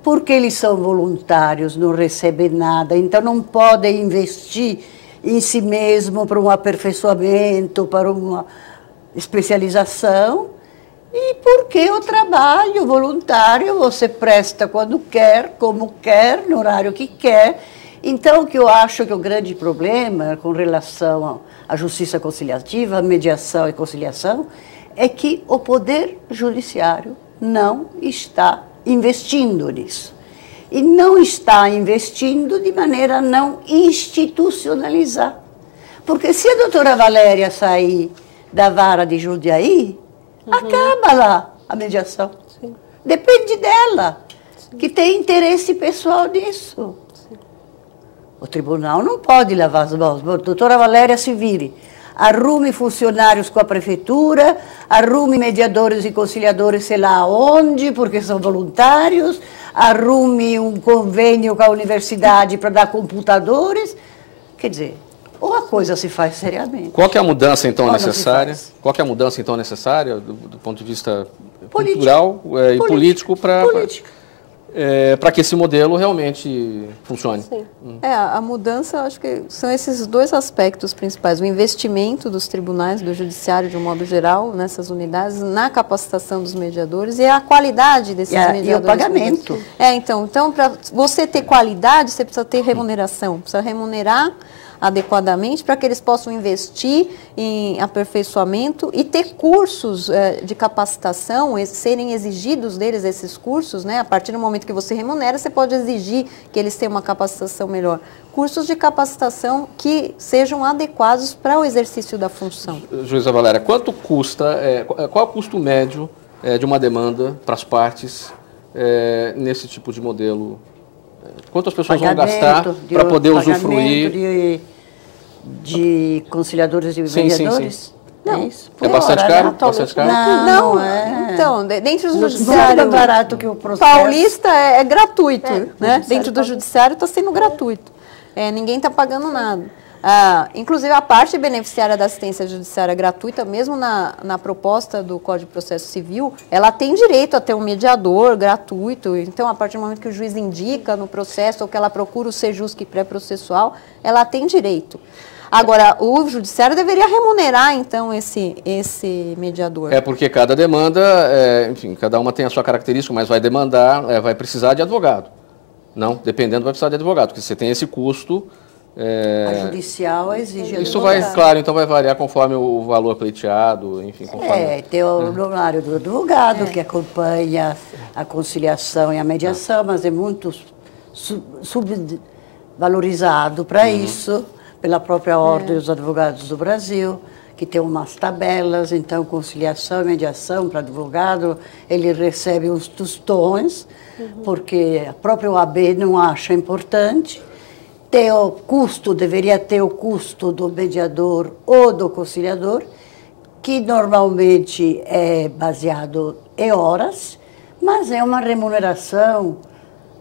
porque eles são voluntários, não recebem nada, então não podem investir em si mesmo para um aperfeiçoamento, para uma especialização, e porque o trabalho voluntário você presta quando quer, como quer, no horário que quer. Então, o que eu acho que o grande problema com relação à justiça conciliativa, à mediação e conciliação, é que o Poder Judiciário não está investindo nisso. E não está investindo de maneira a não institucionalizar. Porque se a doutora Valéria sair da vara de Jundiaí, acaba lá a mediação. Sim. Depende dela, que tem interesse pessoal nisso. Sim. O tribunal não pode lavar as mãos. Doutora Valéria, se vire. Arrume funcionários com a prefeitura, arrume mediadores e conciliadores sei lá onde, porque são voluntários, arrume um convênio com a universidade para dar computadores. Quer dizer, ou a coisa se faz seriamente. Qual que é a mudança, então, necessária? Qual que é a mudança, então, necessária, do ponto de vista cultural e político para que esse modelo realmente funcione? Sim. A mudança, eu acho que são esses dois aspectos principais. O investimento dos tribunais, do judiciário de um modo geral, nessas unidades, na capacitação dos mediadores e a qualidade desses mediadores. E o pagamento. Então para você ter qualidade, você precisa ter remuneração. Precisa remunerar adequadamente para que eles possam investir em aperfeiçoamento e ter cursos de capacitação, serem exigidos deles esses cursos, né? A partir do momento que você remunera, você pode exigir que eles tenham uma capacitação melhor. Cursos de capacitação que sejam adequados para o exercício da função. Juíza Valéria, quanto custa, qual é o custo médio de uma demanda para as partes nesse tipo de modelo? Quantas pessoas vão gastar para poder usufruir? De conciliadores e mediadores? Sim. Não. É bastante caro? Bastante caro? Não é. Então, dentro do judiciário... Não é barato que o processo... Paulista é gratuito, né? Dentro do judiciário está sendo gratuito. Ninguém está pagando nada. Inclusive, a parte beneficiária da assistência judiciária gratuita, mesmo na proposta do Código de Processo Civil, ela tem direito a ter um mediador gratuito. Então, a partir do momento que o juiz indica no processo ou que ela procura o sejusc pré-processual, ela tem direito. Agora, o judiciário deveria remunerar, então, esse mediador. Porque cada demanda, enfim, cada uma tem a sua característica, mas vai demandar, vai precisar de advogado. Não, dependendo, vai precisar de advogado, porque você tem esse custo... A judicial exige isso vai, claro, então vai variar conforme o valor pleiteado, enfim. Conforme... tem o honorário do advogado, que acompanha a conciliação e a mediação, mas é muito subvalorizado para isso, pela própria Ordem dos Advogados do Brasil, que tem umas tabelas, então conciliação e mediação para advogado, ele recebe uns tostões, porque a própria OAB não acha importante. Deveria ter o custo do mediador ou do conciliador, que normalmente é baseado em horas, mas é uma remuneração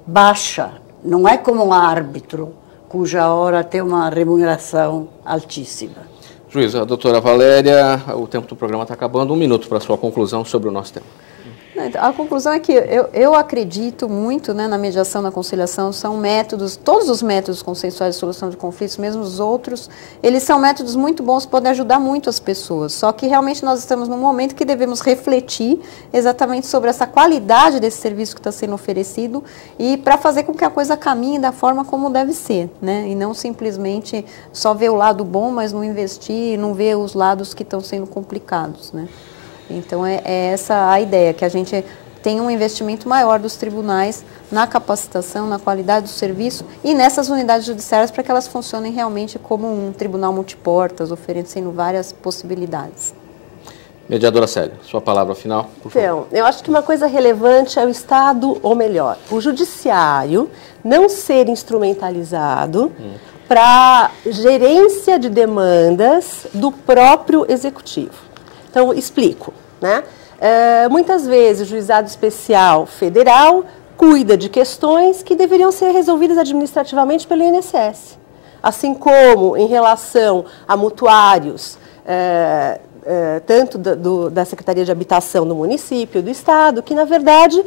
baixa. Não é como um árbitro, cuja hora tem uma remuneração altíssima. Juíza, a doutora Valéria, o tempo do programa está acabando. 1 minuto para a sua conclusão sobre o nosso tema. A conclusão é que eu acredito muito, né, na mediação, na conciliação, são métodos, todos os métodos consensuais de solução de conflitos, mesmo os outros, eles são métodos muito bons, podem ajudar muito as pessoas, só que realmente nós estamos num momento que devemos refletir exatamente sobre essa qualidade desse serviço que está sendo oferecido e para fazer com que a coisa caminhe da forma como deve ser, né, e não simplesmente só ver o lado bom, mas não investir, não ver os lados que estão sendo complicados, né. Então, é essa a ideia, que a gente tenha um investimento maior dos tribunais na capacitação, na qualidade do serviço e nessas unidades judiciárias para que elas funcionem realmente como um tribunal multiportas, oferecendo várias possibilidades. Mediadora Célia, sua palavra final, por favor. Então, eu acho que uma coisa relevante é o Estado, ou melhor, o judiciário não ser instrumentalizado para gerência de demandas do próprio executivo. Então, explico, né? Muitas vezes o juizado especial federal cuida de questões que deveriam ser resolvidas administrativamente pelo INSS. Assim como em relação a mutuários, tanto da Secretaria de Habitação do município, do Estado, que, na verdade,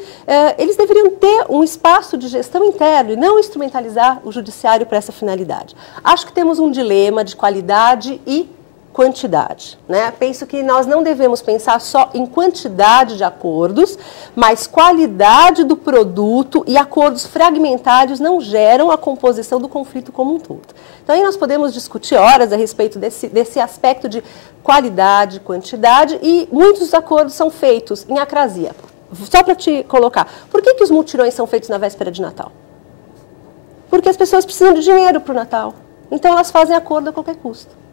eles deveriam ter um espaço de gestão interno e não instrumentalizar o judiciário para essa finalidade. Acho que temos um dilema de qualidade e quantidade, né? Penso que nós não devemos pensar só em quantidade de acordos, mas qualidade do produto, e acordos fragmentários não geram a composição do conflito como um todo. Então, aí nós podemos discutir horas a respeito desse aspecto de qualidade, quantidade, e muitos acordos são feitos em acrasia. Só para te colocar, por que os mutirões são feitos na véspera de Natal? Porque as pessoas precisam de dinheiro para o Natal. Então, elas fazem acordo a qualquer custo.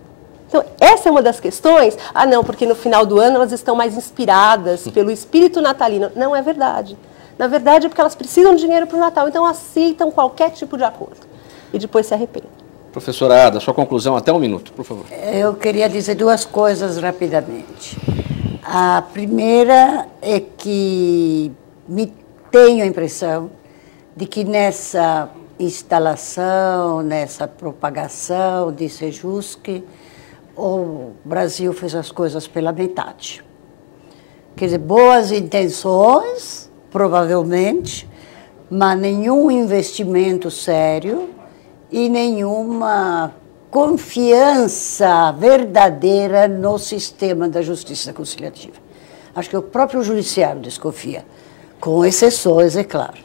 Então, essa é uma das questões. Ah, não, porque no final do ano elas estão mais inspiradas pelo espírito natalino. Não é verdade. Na verdade, é porque elas precisam de dinheiro para o Natal, então aceitam qualquer tipo de acordo. E depois se arrependem. Professora Ada, sua conclusão, até 1 minuto, por favor. Eu queria dizer 2 coisas rapidamente. A primeira é que tenho a impressão de que nessa instalação, nessa propagação de Sejusc, o Brasil fez as coisas pela metade. Quer dizer, boas intenções, provavelmente, mas nenhum investimento sério e nenhuma confiança verdadeira no sistema da justiça conciliativa. Acho que o próprio judiciário desconfia, com exceções, é claro.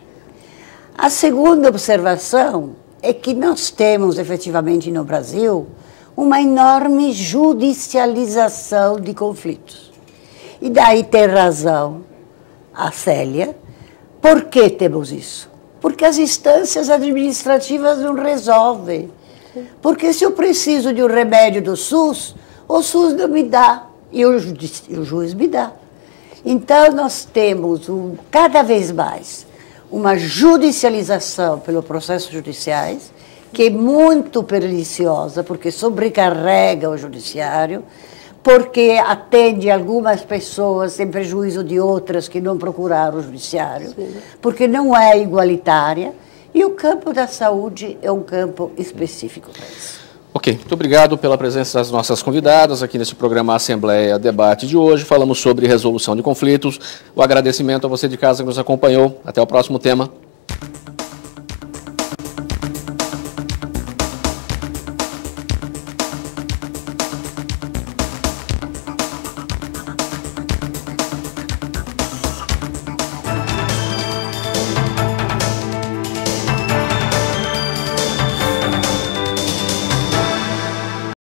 A segunda observação é que nós temos, efetivamente, no Brasil, uma enorme judicialização de conflitos. E daí tem razão a Célia. Por que temos isso? Porque as instâncias administrativas não resolvem. Porque se eu preciso de um remédio do SUS, o SUS não me dá e o juiz me dá. Então, nós temos cada vez mais uma judicialização pelos processos judiciais, que é muito perniciosa, porque sobrecarrega o judiciário, porque atende algumas pessoas em prejuízo de outras que não procuraram o judiciário, porque não é igualitária, e o campo da saúde é um campo específico para isso. Ok, muito obrigado pela presença das nossas convidadas aqui nesse programa Assembleia Debate de hoje. Falamos sobre resolução de conflitos. O agradecimento a você de casa que nos acompanhou. Até o próximo tema.